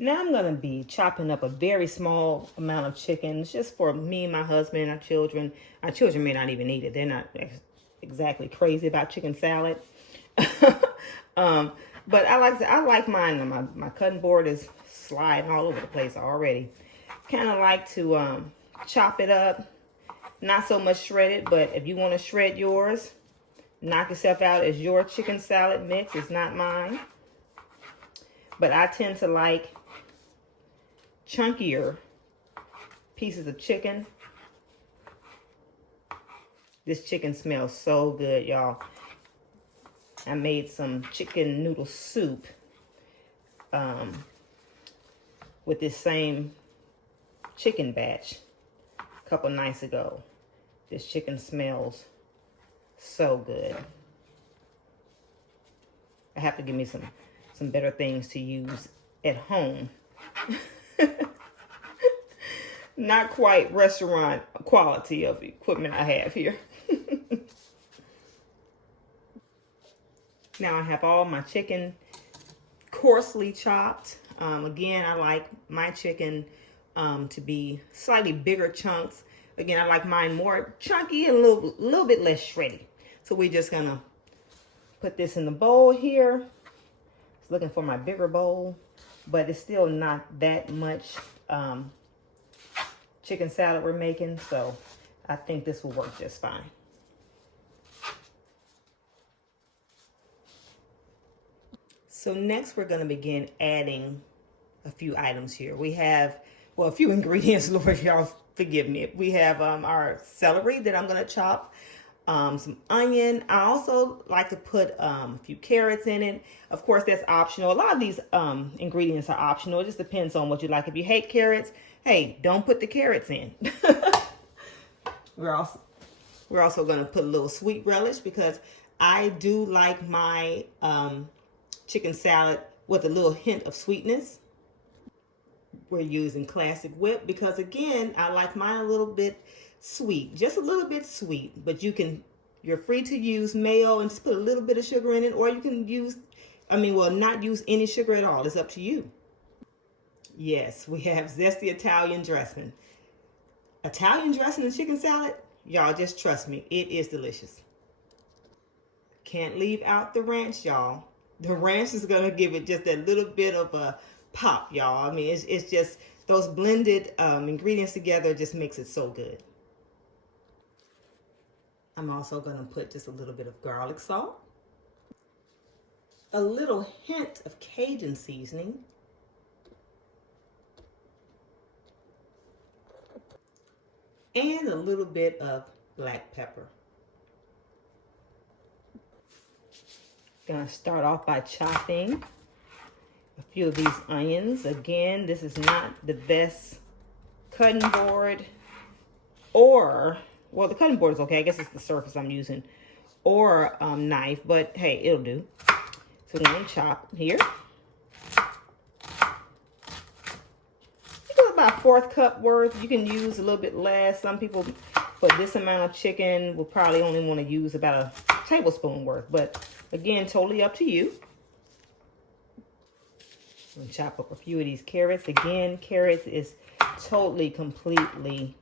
Now I'm going to be chopping up a very small amount of chicken. It's just for me, my husband, and our children. Our children may not even eat it. They're not exactly crazy about chicken salad. But I like mine. My cutting board is sliding all over the place already. Kind of like to chop it up. Not so much shredded, but if you want to shred yours, knock yourself out as your chicken salad mix. It's not mine. But I tend to like chunkier pieces of chicken. This chicken smells so good, y'all. I made some chicken noodle soup with this same chicken batch a couple nights ago. This chicken smells so good. I have to give me some better things to use at home. Not quite restaurant quality of equipment I have here. Now I have all my chicken coarsely chopped. Again, I like my chicken to be slightly bigger chunks. Again, I like mine more chunky and a little bit less shreddy. So we're just gonna put this in the bowl here. I was looking for my bigger bowl, but it's still not that much chicken salad we're making, so I think this will work just fine. So next we're going to begin adding a few items here. We have, well, a few ingredients, Lord, y'all forgive me. We have our celery that I'm going to chop, some onion. I also like to put a few carrots in it. Of course, that's optional. A lot of these ingredients are optional. It just depends on what you like. If you hate carrots, hey, don't put the carrots in. We're also going to put a little sweet relish because I do like my chicken salad with a little hint of sweetness. We're using classic whip because, again, I like mine a little bit sweet, just a little bit sweet. But you're free to use mayo and just put a little bit of sugar in it, or you can use, not use any sugar at all. It's up to you. Yes, we have zesty Italian dressing. Italian dressing and chicken salad, y'all just trust me, it is delicious. Can't leave out the ranch, y'all. The ranch is gonna give it just a little bit of a pop, y'all. I mean, it's just those blended ingredients together just makes it so good. I'm also gonna put just a little bit of garlic salt, a little hint of Cajun seasoning, and a little bit of black pepper. Gonna start off by chopping a few of these onions. Again, this is not the best cutting board, or, well, the cutting board is okay. I guess it's the surface I'm using, or knife, but hey, it'll do. So we're gonna chop here. About a 1/4 cup worth. You can use a little bit less. Some people, for this amount of chicken, will probably only want to use about a tablespoon worth. But again, totally up to you. I'm gonna chop up a few of these carrots. Again, carrots is totally, completely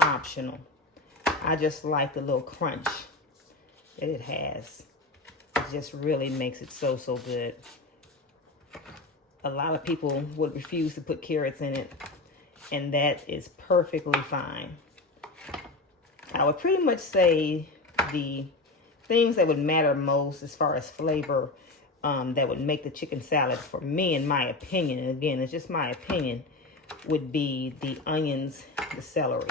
optional. I just like the little crunch that it has. It just really makes it so, so good. A lot of people would refuse to put carrots in it, and that is perfectly fine. I would pretty much say the things that would matter most as far as flavor that would make the chicken salad, for me, in my opinion, and again, it's just my opinion, would be the onions, the celery.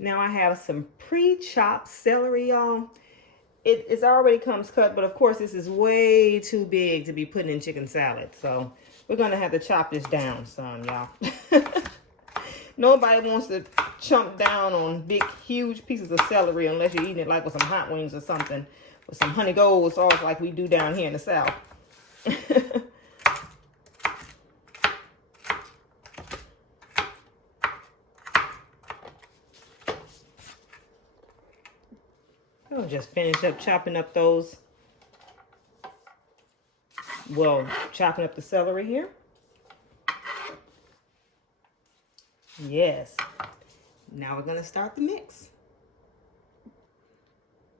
Now I have some pre-chopped celery, y'all. It already comes cut, but of course this is way too big to be putting in chicken salad. So we're gonna have to chop this down some, y'all. Nobody wants to chomp down on big, huge pieces of celery unless you're eating it like with some hot wings or something, with some honey gold sauce like we do down here in the South. I'll just finish up chopping up those well, chopping up the celery here. Yes. Now we're gonna start the mix.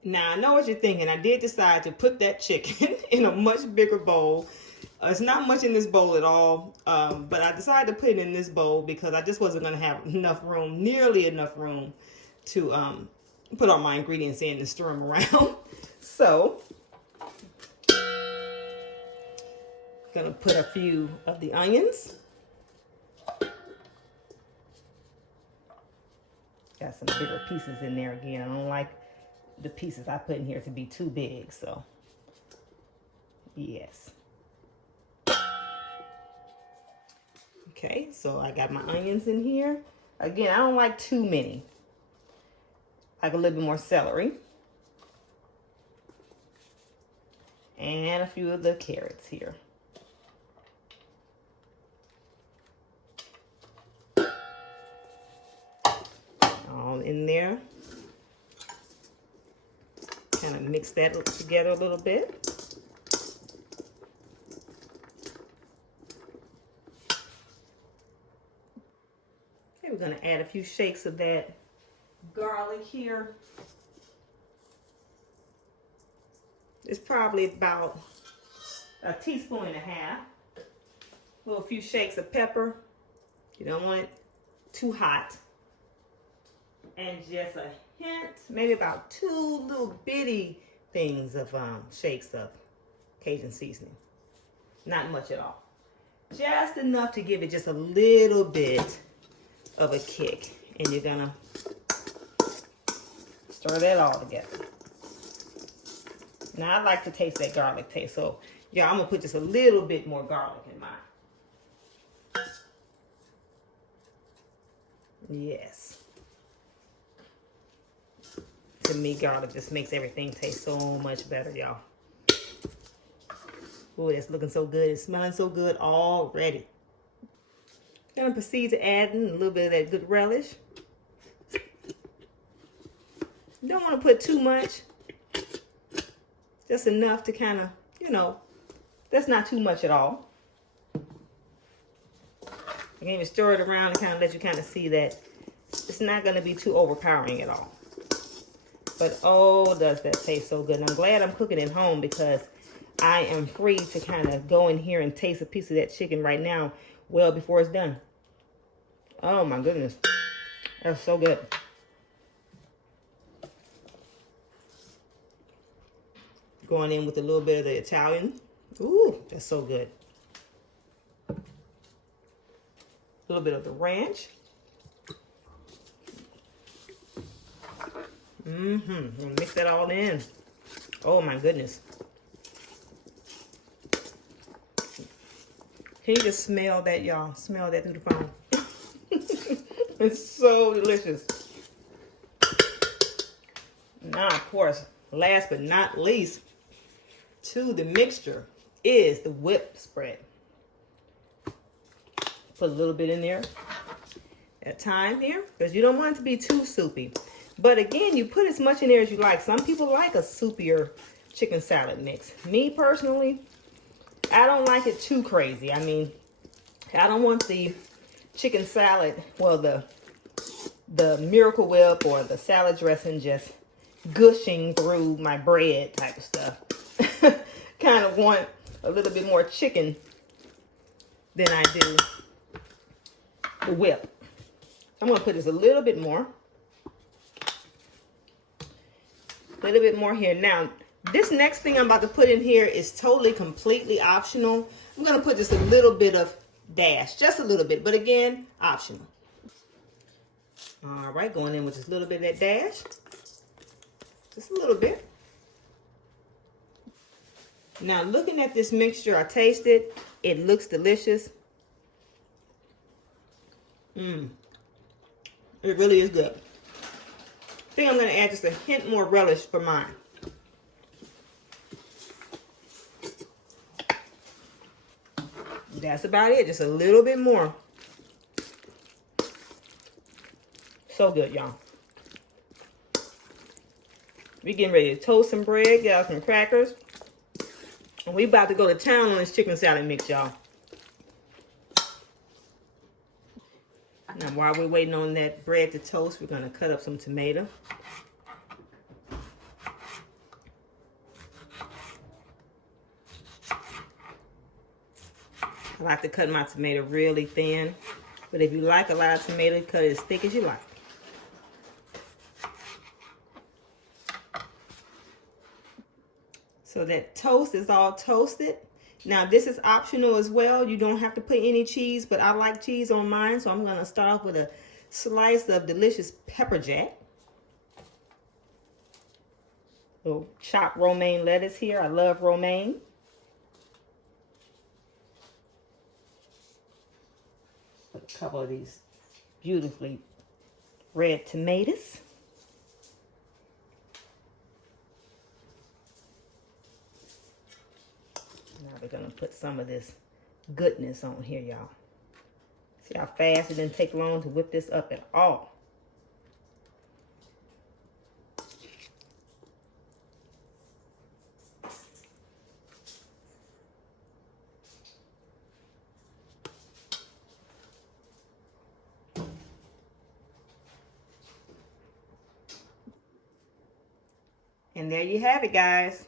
Now I know what you're thinking. I did decide to put that chicken in a much bigger bowl. It's not much in this bowl at all, but I decided to put it in this bowl because I just wasn't gonna have enough room, nearly enough room, to put all my ingredients in and stir them around. So, gonna put a few of the onions. Got some bigger pieces in there again. I don't like the pieces I put in here to be too big, so yes. Okay, so I got my onions in here. Again, I don't like too many. I like a little bit more celery. And a few of the carrots here. All in there. Kind of mix that together a little bit. Okay, we're going to add a few shakes of that garlic here. It's probably about a teaspoon and a half. A few shakes of pepper. You don't want it too hot. And just a hint, maybe about 2 little bitty things of shakes of Cajun seasoning. Not much at all. Just enough to give it just a little bit of a kick. And you're gonna stir that all together. Now I like to taste that garlic taste, so yeah, I'm gonna put just a little bit more garlic in mine. Yes. To me, garlic just makes everything taste so much better, y'all. Oh, it's looking so good. It's smelling so good already. Gonna proceed to add in a little bit of that good relish. You don't want to put too much. Just enough to kind of, you know, that's not too much at all. You can even stir it around and kind of let you kind of see that it's not going to be too overpowering at all. But oh, does that taste so good. And I'm glad I'm cooking at home because I am free to kind of go in here and taste a piece of that chicken right now well before it's done. Oh my goodness. That's so good. Going in with a little bit of the Italian. Ooh, that's so good. A little bit of the ranch. Mix that all in. Oh my goodness. Can you just smell that, y'all? Smell that through the phone. It's so delicious. Now, of course, last but not least, to the mixture is the whipped spread. Put a little bit in there at a time here because you don't want it to be too soupy. But again, you put as much in there as you like. Some people like a soupier chicken salad mix. Me personally, I don't like it too crazy. I mean, I don't want the chicken salad, well, the Miracle Whip or the salad dressing just gushing through my bread type of stuff. Kind of want a little bit more chicken than I do the whip. I'm going to put just a little bit more. A little bit more here. Now, this next thing I'm about to put in here is totally, completely optional. I'm going to put just a little bit of dash. Just a little bit. But again, optional. All right, going in with just a little bit of that dash. Just a little bit. Now, looking at this mixture, I taste it. It looks delicious. It really is good. I think I'm going to add just a hint more relish for mine. That's about it. Just a little bit more. So good, y'all. We're getting ready to toast some bread, get out some crackers. And we about to go to town on this chicken salad mix, y'all. Now, while we're waiting on that bread to toast, we're going to cut up some tomato. I like to cut my tomato really thin, but if you like a lot of tomato, cut it as thick as you like. So that toast is all toasted. Now this is optional as well. You don't have to put any cheese, but I like cheese on mine, so I'm going to start off with a slice of delicious pepper jack. Little chopped romaine lettuce here. I love romaine. Put a couple of these beautifully red tomatoes. Now we're going to put some of this goodness on here, y'all. See how fast it didn't take long to whip this up at all. And there you have it, guys.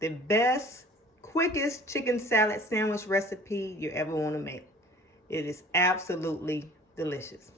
The best, quickest chicken salad sandwich recipe you ever want to make. It is absolutely delicious.